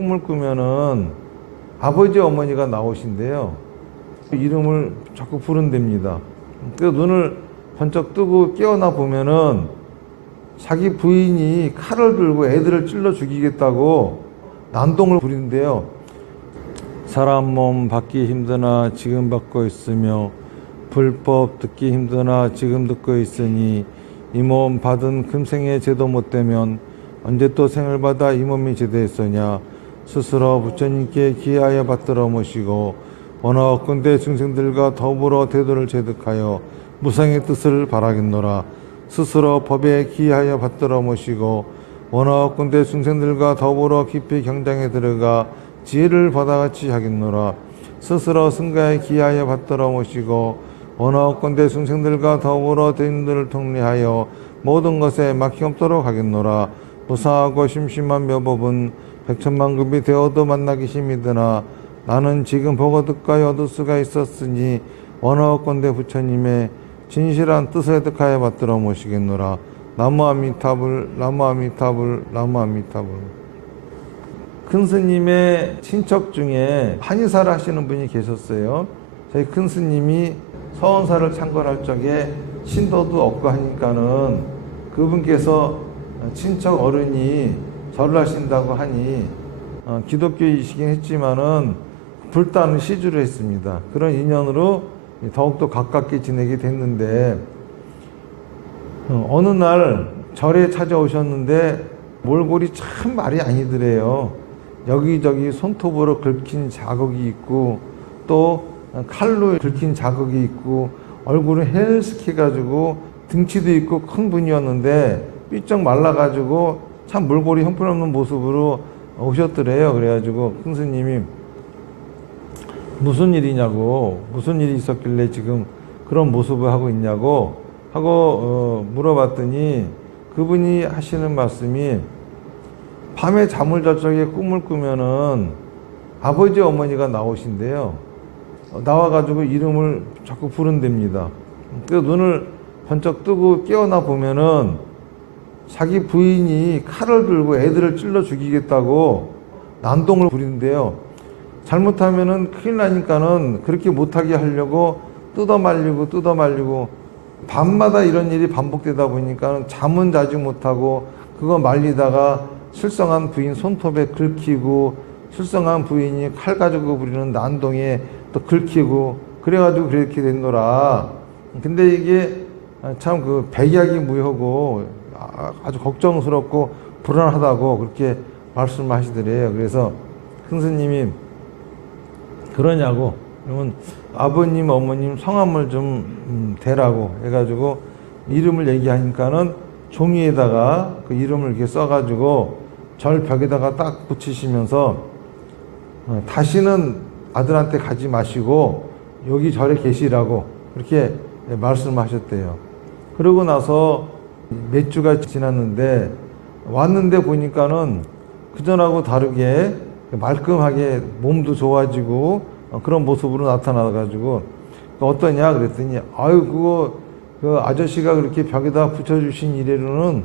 꿈을 꾸면은 아버지 어머니가 나오신대요. 이름을 자꾸 부른답니다. 그래서 눈을 번쩍 뜨고 깨어나 보면은 자기 부인이 칼을 들고 애들을 찔러 죽이겠다고 난동을 부리는데요. 사람 몸 받기 힘드나 지금 받고 있으며 불법 듣기 힘드나 지금 듣고 있으니 이 몸 받은 금생에 제도 못되면 언제 또 생을 받아 이 몸이 제도했으냐. 스스로 부처님께 기하여 받들어 모시고 원하건대 중생들과 더불어 대도를 제득하여 무상의 뜻을 바라겠노라. 스스로 법에 기하여 받들어 모시고 원하건대 중생들과 더불어 깊이 경장에 들어가 지혜를 받아같이 하겠노라. 스스로 승가에 기하여 받들어 모시고 원하건대 중생들과 더불어 대인들을 통례하여 모든 것에 막힘없도록 하겠노라. 무상하고 심심한 묘법은 백천만급이 되어도 만나기 힘이드나 나는 지금 보고 듣가에 얻을 수가 있었으니 원하건대 부처님의 진실한 뜻을 득하여 받들어 모시겠노라. 나무 아미타불 나무 아미타불 나무 아미타불. 큰 스님의 친척 중에 한의사를 하시는 분이 계셨어요. 저희 큰 스님이 서원사를 창건할 적에 신도도 없고 하니까는 그분께서 친척 어른이 절을 하신다고 하니 기독교이시긴 했지만은 불타는 시주를 했습니다. 그런 인연으로 더욱더 가깝게 지내게 됐는데 어느 날 절에 찾아오셨는데 몰골이 참 말이 아니더래요. 여기저기 손톱으로 긁힌 자국이 있고 또 칼로 긁힌 자국이 있고 얼굴은 헬스케가지고 등치도 있고 큰 분이었는데 삐쩍 말라가지고 참 몰골이 형편없는 모습으로 오셨더래요. 그래가지고 큰 스님이 무슨 일이냐고, 무슨 일이 있었길래 지금 그런 모습을 하고 있냐고 하고 물어봤더니 그분이 하시는 말씀이 밤에 잠을 잘 적에 꿈을 꾸면은 아버지 어머니가 나오신대요. 나와가지고 이름을 자꾸 부른답니다. 그래서 눈을 번쩍 뜨고 깨어나 보면은 자기 부인이 칼을 들고 애들을 찔러 죽이겠다고 난동을 부리는데요. 잘못하면은 큰일 나니까는 그렇게 못하게 하려고 뜯어 말리고 밤마다 이런 일이 반복되다 보니까 잠은 자지 못하고 그거 말리다가 실성한 부인 손톱에 긁히고 실성한 부인이 칼 가지고 부리는 난동에 또 긁히고 그래가지고 그렇게 됐노라. 근데 이게 참 그 백약이 무효고 아주 걱정스럽고 불안하다고 그렇게 말씀하시더래요. 그래서 큰 스님이 그러냐고 그러면 아버님 어머님 성함을 좀 대라고 해가지고 이름을 얘기하니까는 종이에다가 그 이름을 이렇게 써가지고 절 벽에다가 딱 붙이시면서 다시는 아들한테 가지 마시고 여기 절에 계시라고 그렇게 말씀하셨대요. 그러고 나서 몇 주가 지났는데 왔는데 보니까는 그전하고 다르게 말끔하게 몸도 좋아지고 그런 모습으로 나타나가지고 어떠냐 그랬더니 아유 그거 그 아저씨가 그렇게 벽에다 붙여주신 이래로는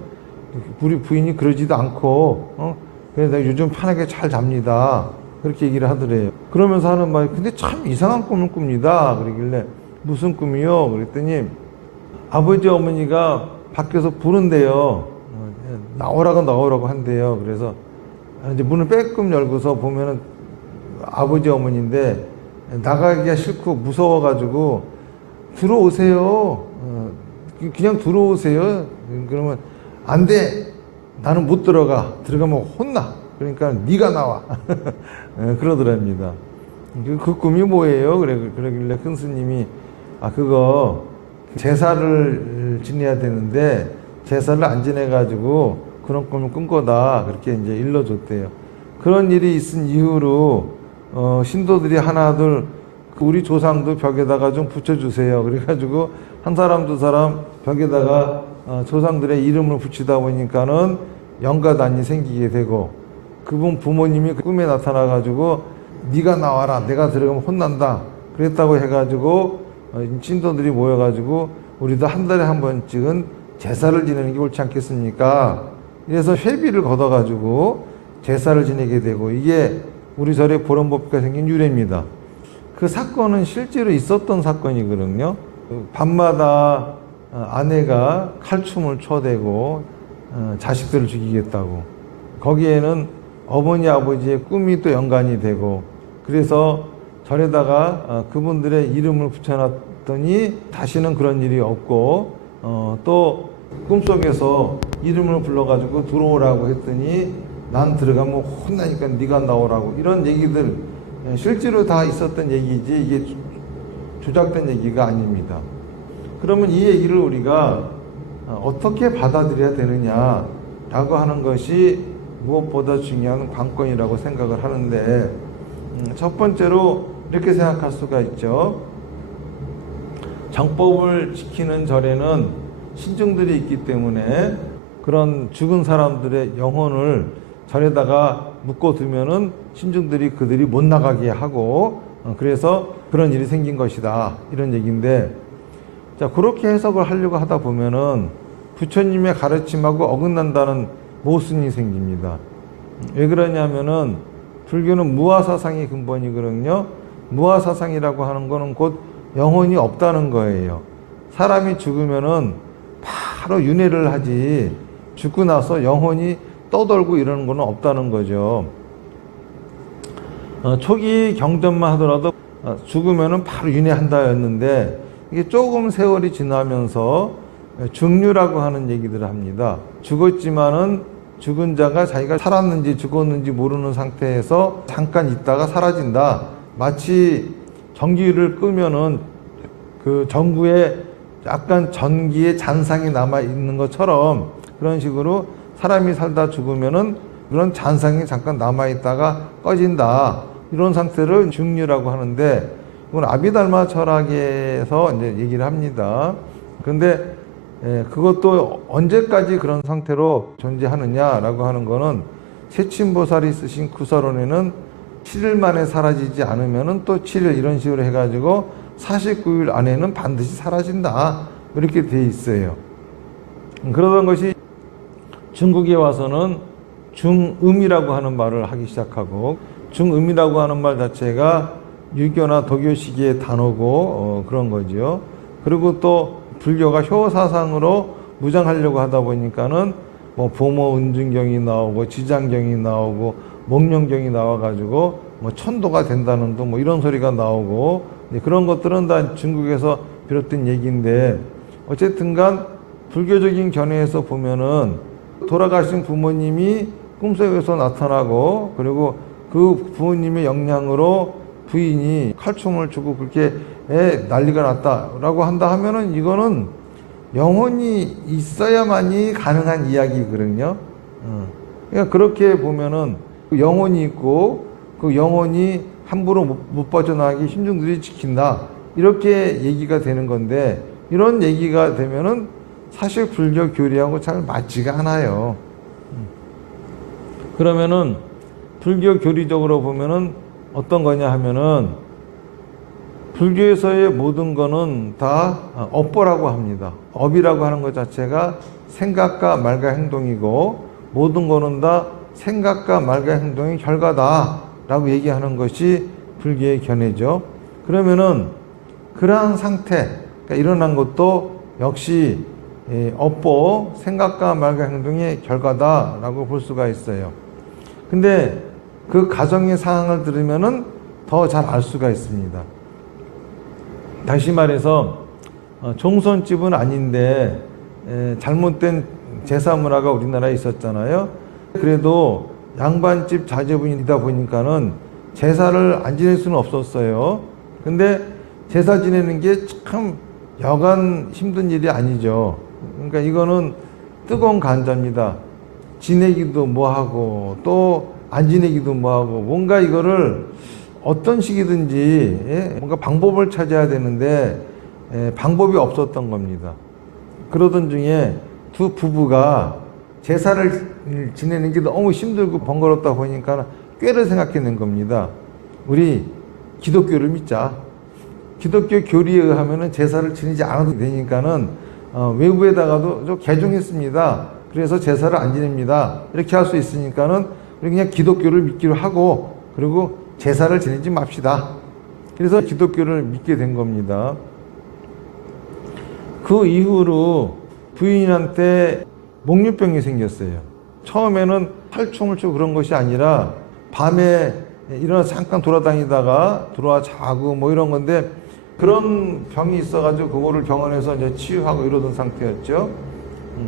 우리 부인이 그러지도 않고 그래서 내가 요즘 편하게 잘 잡니다 그렇게 얘기를 하더래요. 그러면서 하는 말이 근데 참 이상한 꿈을 꿉니다. 그러길래 무슨 꿈이요? 그랬더니 아버지 어머니가 밖에서 부른대요. 나오라고 한대요. 그래서 이제 문을 빼끔 열고서 보면은 아버지 어머니인데 나가기가 싫고 무서워가지고 들어오세요. 그냥 들어오세요. 그러면 안 돼. 나는 못 들어가. 들어가면 혼나. 그러니까 네가 나와. 그러더랍니다. 그 꿈이 뭐예요? 그러길래 큰 스님이 그거 제사를 지내야 되는데 제사를 안 지내가지고 그런 꿈을 꾼 거다. 그렇게 이제 일러줬대요. 그런 일이 있은 이후로 신도들이 하나둘 우리 조상도 벽에다가 좀 붙여주세요. 그래가지고 한 사람 두 사람 벽에다가 조상들의 이름을 붙이다 보니까는 영가단이 생기게 되고 그분 부모님이 꿈에 나타나가지고 네가 나와라. 내가 들어가면 혼난다. 그랬다고 해가지고 신도들이 모여가지고 우리도 한 달에 한 번씩은 제사를 지내는 게 옳지 않겠습니까? 그래서 회비를 걷어가지고 제사를 지내게 되고 이게 우리 절에 보름법회가 생긴 유래입니다. 그 사건은 실제로 있었던 사건이거든요. 밤마다 아내가 칼춤을 춰대고 자식들을 죽이겠다고. 거기에는 어머니 아버지의 꿈이 또 연관이 되고 그래서 절에다가 그분들의 이름을 붙여놨더니 다시는 그런 일이 없고 또 꿈속에서 이름을 불러가지고 들어오라고 했더니 난 들어가면 혼나니까 네가 나오라고 이런 얘기들 실제로 다 있었던 얘기지 이게 조작된 얘기가 아닙니다. 그러면 이 얘기를 우리가 어떻게 받아들여야 되느냐라고 하는 것이 무엇보다 중요한 관건이라고 생각을 하는데 첫 번째로 이렇게 생각할 수가 있죠. 정법을 지키는 절에는 신중들이 있기 때문에 그런 죽은 사람들의 영혼을 절에다가 묶어두면은 신중들이 그들이 못 나가게 하고 그래서 그런 일이 생긴 것이다 이런 얘기인데 자 그렇게 해석을 하려고 하다 보면은 부처님의 가르침하고 어긋난다는 모순이 생깁니다. 왜 그러냐면은 불교는 무아사상이 근본이거든요. 무아사상이라고 하는 거는 곧 영혼이 없다는 거예요. 사람이 죽으면은 바로 윤회를 하지 죽고 나서 영혼이 떠돌고 이러는 거는 없다는 거죠. 초기 경전만 하더라도 죽으면은 바로 윤회한다였는데 이게 조금 세월이 지나면서 중류라고 하는 얘기들을 합니다. 죽었지만은 죽은 자가 자기가 살았는지 죽었는지 모르는 상태에서 잠깐 있다가 사라진다. 마치 전기를 끄면은 그 전구에 약간 전기의 잔상이 남아 있는 것처럼 그런 식으로 사람이 살다 죽으면은 그런 잔상이 잠깐 남아 있다가 꺼진다. 이런 상태를 중류라고 하는데 이건 아비달마 철학에서 이제 얘기를 합니다. 그런데 그것도 언제까지 그런 상태로 존재하느냐라고 하는 거는 세친보살이 쓰신 구설론에는 7일 만에 사라지지 않으면은 또 7일 이런 식으로 해가지고 49일 안에는 반드시 사라진다 이렇게 돼 있어요. 그러던 것이 중국에 와서는 중음이라고 하는 말을 하기 시작하고 중음이라고 하는 말 자체가 유교나 도교식의 단어고 그런 거죠. 그리고 또 불교가 효사상으로 무장하려고 하다 보니까는 뭐 보모은중경이 나오고 지장경이 나오고 목령경이 나와가지고 뭐 천도가 된다는 둥 뭐 이런 소리가 나오고 그런 것들은 다 중국에서 비롯된 얘기인데 어쨌든간 불교적인 견해에서 보면은 돌아가신 부모님이 꿈속에서 나타나고 그리고 그 부모님의 영향으로 부인이 칼춤을 추고 그렇게 난리가 났다라고 한다 하면은 이거는 영혼이 있어야만이 가능한 이야기거든요. 그러니까 그렇게 보면은 영혼이 있고 그 영혼이 함부로 못 빠져나가기 심중들이 지킨다 이렇게 얘기가 되는 건데 이런 얘기가 되면은 사실 불교 교리하고 잘 맞지가 않아요. 그러면은 불교 교리적으로 보면은 어떤 거냐 하면은 불교에서의 모든 거는 다 업보라고 합니다. 업이라고 하는 것 자체가 생각과 말과 행동이고 모든 거는 다 생각과 말과 행동의 결과다라고 얘기하는 것이 불교의 견해죠. 그러면은 그러한 상태, 그러니까 일어난 것도 역시 업보, 생각과 말과 행동의 결과다라고 볼 수가 있어요. 근데 그 가정의 상황을 들으면은 더 잘 알 수가 있습니다. 다시 말해서 종손집은 아닌데 잘못된 제사 문화가 우리나라에 있었잖아요. 그래도 양반집 자제분이다 보니까는 제사를 안 지낼 수는 없었어요. 근데 제사 지내는 게 참 여간 힘든 일이 아니죠. 그러니까 이거는 뜨거운 간자입니다. 지내기도 뭐하고 또 안 지내기도 뭐하고 뭔가 이거를 어떤 식이든지 뭔가 방법을 찾아야 되는데 방법이 없었던 겁니다. 그러던 중에 두 부부가 제사를 지내는 게 너무 힘들고 번거롭다 보니까 꾀를 생각해낸 겁니다. 우리 기독교를 믿자. 기독교 교리에 의하면 제사를 지내지 않아도 되니까는 외부에다가도 좀 개종했습니다. 그래서 제사를 안 지냅니다. 이렇게 할 수 있으니까는 우리 그냥 기독교를 믿기로 하고 그리고 제사를 지내지 맙시다. 그래서 기독교를 믿게 된 겁니다. 그 이후로 부인한테 목류병이 생겼어요. 처음에는 탈충을 치고 그런 것이 아니라 밤에 일어나서 잠깐 돌아다니다가 들어와 자고 뭐 이런 건데 그런 병이 있어가지고 그거를 병원에서 이제 치유하고 이러던 상태였죠.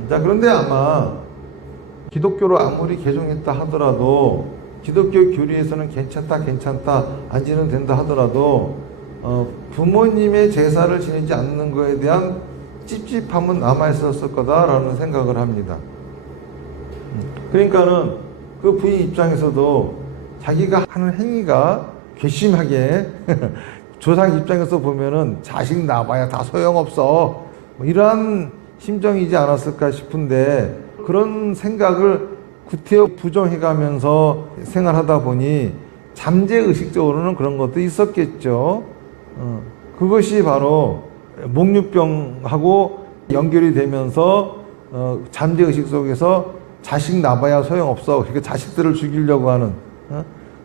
자, 그런데 아마 기독교로 아무리 개종했다 하더라도 기독교 교리에서는 괜찮다 안 지는 된다 하더라도 부모님의 제사를 지내지 않는 거에 대한 찝찝함은 남아있었을 거다라는 생각을 합니다. 그러니까는 그 부인 입장에서도 자기가 하는 행위가 괘씸하게 조상 입장에서 보면은 자식 낳아봐야 다 소용없어 뭐 이러한 심정이지 않았을까 싶은데 그런 생각을 구태여 부정해가면서 생활하다 보니 잠재의식적으로는 그런 것도 있었겠죠. 그것이 바로 목류병하고 연결이 되면서 잠재의식 속에서 자식 낳아야 소용없어. 그러니까 자식들을 죽이려고 하는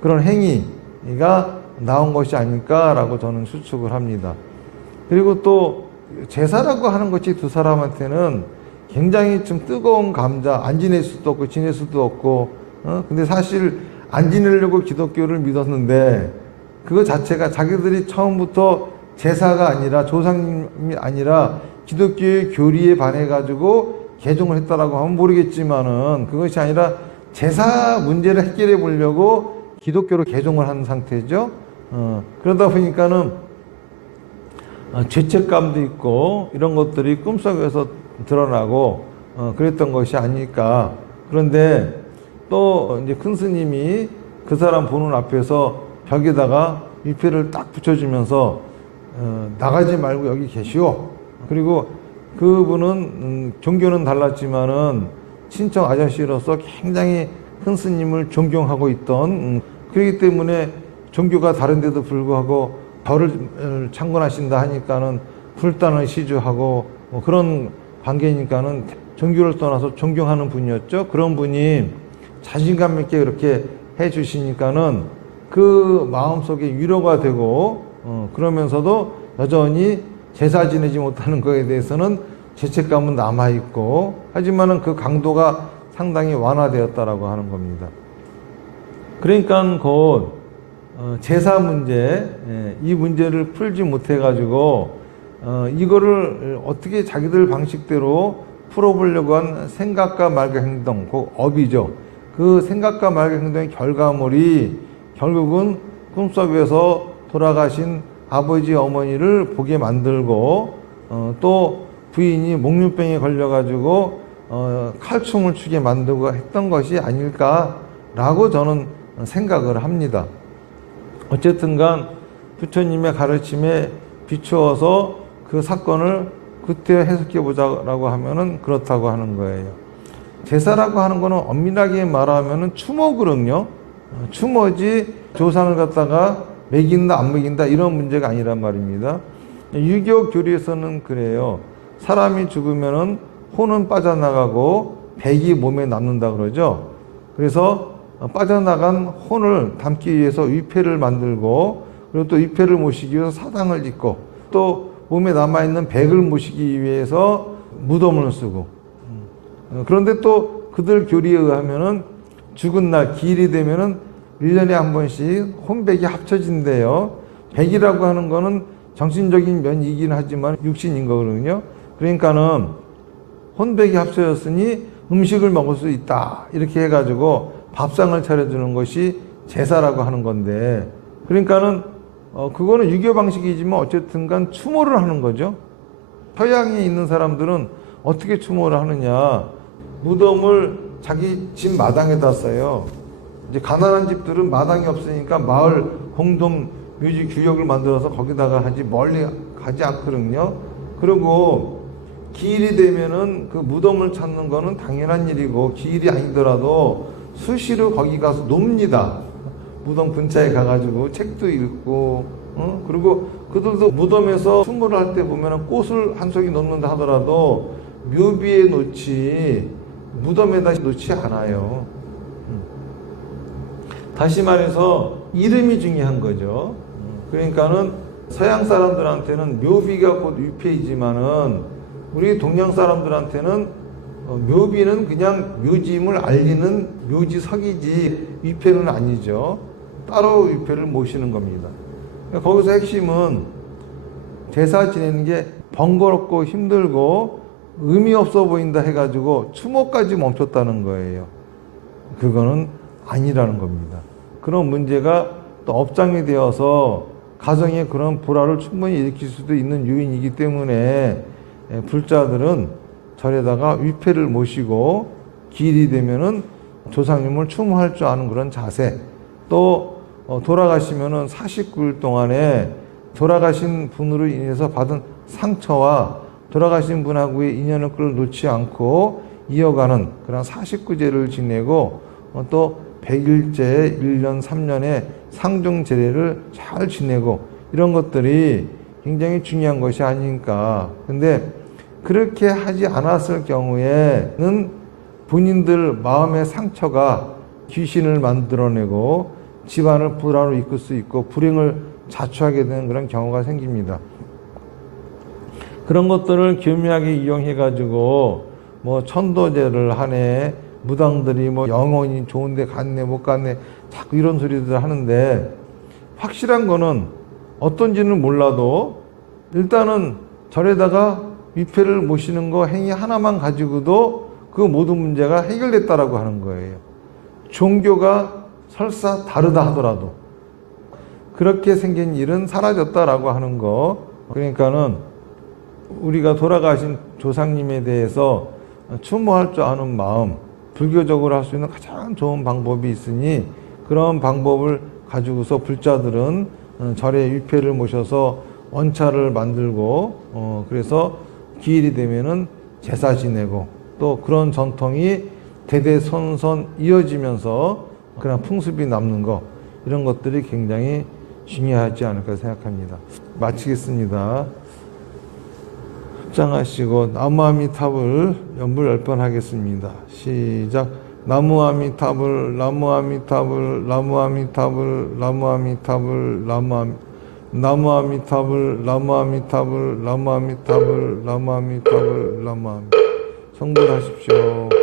그런 행위가 나온 것이 아닐까라고 저는 추측을 합니다. 그리고 또 제사라고 하는 것이 두 사람한테는 굉장히 좀 뜨거운 감자, 안 지낼 수도 없고 지낼 수도 없고 근데 사실 안 지내려고 기독교를 믿었는데 그거 자체가 자기들이 처음부터 제사가 아니라 조상님이 아니라 기독교의 교리에 반해가지고 개종을 했다라고 하면 모르겠지만은 그것이 아니라 제사 문제를 해결해 보려고 기독교로 개종을 한 상태죠. 그러다 보니까는 죄책감도 있고 이런 것들이 꿈속에서 드러나고 그랬던 것이 아닐까. 그런데 또 이제 큰 스님이 그 사람 보는 앞에서 벽에다가 위패를 딱 붙여주면서 나가지 말고 여기 계시오. 그리고 그분은 종교는 달랐지만은 친정 아저씨로서 굉장히 큰 스님을 존경하고 있던 그렇기 때문에 종교가 다른데도 불구하고 저를 창건하신다 하니까는 불단을 시주하고 뭐 그런 관계니까는 종교를 떠나서 존경하는 분이었죠. 그런 분이 자신감 있게 그렇게 해 주시니까는 그 마음속에 위로가 되고 그러면서도 여전히 제사 지내지 못하는 거에 대해서는 죄책감은 남아있고 하지만은 그 강도가 상당히 완화되었다라고 하는 겁니다. 그러니까 곧 제사 문제, 이 문제를 풀지 못해가지고 이거를 어떻게 자기들 방식대로 풀어보려고 한 생각과 말과 행동, 그 업이죠. 그 생각과 말과 행동의 결과물이 결국은 꿈속에서 돌아가신 아버지 어머니를 보게 만들고 또 부인이 목류병에 걸려가지고 칼춤을 추게 만들고 했던 것이 아닐까라고 저는 생각을 합니다. 어쨌든 간 부처님의 가르침에 비추어서 그 사건을 그때 해석해 보자라고 하면은 그렇다고 하는 거예요. 제사라고 하는 거는 엄밀하게 말하면은 추모거든요. 추모지 조상을 갖다가 먹인다 안 먹인다 이런 문제가 아니란 말입니다. 유교 교리에서는 그래요. 사람이 죽으면은 혼은 빠져나가고 백이 몸에 남는다 그러죠. 그래서 빠져나간 혼을 담기 위해서 위패를 만들고 그리고 또 위패를 모시기 위해서 사당을 짓고 또 몸에 남아있는 백을 모시기 위해서 무덤을 쓰고 그런데 또 그들 교리에 의하면은 죽은 날 기일이 되면은 1년에 한 번씩 혼백이 합쳐진대요. 백이라고 하는 거는 정신적인 면이긴 하지만 육신인 거거든요. 그러니까는 혼백이 합쳐졌으니 음식을 먹을 수 있다. 이렇게 해가지고 밥상을 차려주는 것이 제사라고 하는 건데 그러니까는 그거는 유교 방식이지만 어쨌든 간 추모를 하는 거죠. 서양에 있는 사람들은 어떻게 추모를 하느냐. 무덤을 자기 집 마당에다 써요. 이제 가난한 집들은 마당이 없으니까 마을 공동 묘지 규역을 만들어서 거기다가 하지 멀리 가지 않거든요. 그리고 기일이 되면은 그 무덤을 찾는 거는 당연한 일이고 기일이 아니더라도 수시로 거기 가서 놉니다. 무덤 근처에 가가지고 책도 읽고 그리고 그들도 무덤에서 추모를 할 때 보면은 꽃을 한 송이 놓는다 하더라도 묘비에 놓지 무덤에다 놓지 않아요. 다시 말해서 이름이 중요한 거죠. 그러니까는 서양 사람들한테는 묘비가 곧 위패이지만은 우리 동양 사람들한테는 묘비는 그냥 묘지임을 알리는 묘지석이지 위패는 아니죠. 따로 위패를 모시는 겁니다. 거기서 핵심은 제사 지내는 게 번거롭고 힘들고 의미 없어 보인다 해가지고 추모까지 멈췄다는 거예요. 그거는 아니라는 겁니다. 그런 문제가 또 업장이 되어서 가정에 그런 불화를 충분히 일으킬 수도 있는 요인이기 때문에 불자들은 절에다가 위패를 모시고 기일이 되면은 조상님을 추모할 줄 아는 그런 자세, 또 돌아가시면은 49일 동안에 돌아가신 분으로 인해서 받은 상처와 돌아가신 분하고의 인연을 끊어놓지 않고 이어가는 그런 49제를 지내고 또 100일째 1년 3년의 상중제례를 잘 지내고 이런 것들이 굉장히 중요한 것이 아닌가. 근데 그렇게 하지 않았을 경우에는 본인들 마음의 상처가 귀신을 만들어내고 집안을 불화로 이끌 수 있고 불행을 자초하게 되는 그런 경우가 생깁니다. 그런 것들을 교묘하게 이용해 가지고 뭐 천도제를 하네, 무당들이 뭐 영혼이 좋은데 갔네 못 갔네 자꾸 이런 소리들 하는데, 확실한 거는 어떤지는 몰라도 일단은 절에다가 위패를 모시는 거 행위 하나만 가지고도 그 모든 문제가 해결됐다라고 하는 거예요. 종교가 설사 다르다 하더라도 그렇게 생긴 일은 사라졌다라고 하는 거. 그러니까는 우리가 돌아가신 조상님에 대해서 추모할 줄 아는 마음, 불교적으로 할 수 있는 가장 좋은 방법이 있으니 그런 방법을 가지고서 불자들은 절에 위패를 모셔서 원차를 만들고 그래서 기일이 되면은 제사 지내고 또 그런 전통이 대대손손 이어지면서 그런 풍습이 남는 거, 이런 것들이 굉장히 중요하지 않을까 생각합니다. 마치겠습니다. 합장하시고 나무아미타불 연불 10번 하겠습니다. 시작. 나무아미타불 나무아미타불 나무아미타불 나무아미타불 나무아미타불 나무아미타불 나무아미타불 나무아미타불 나무아미. 성불하십시오.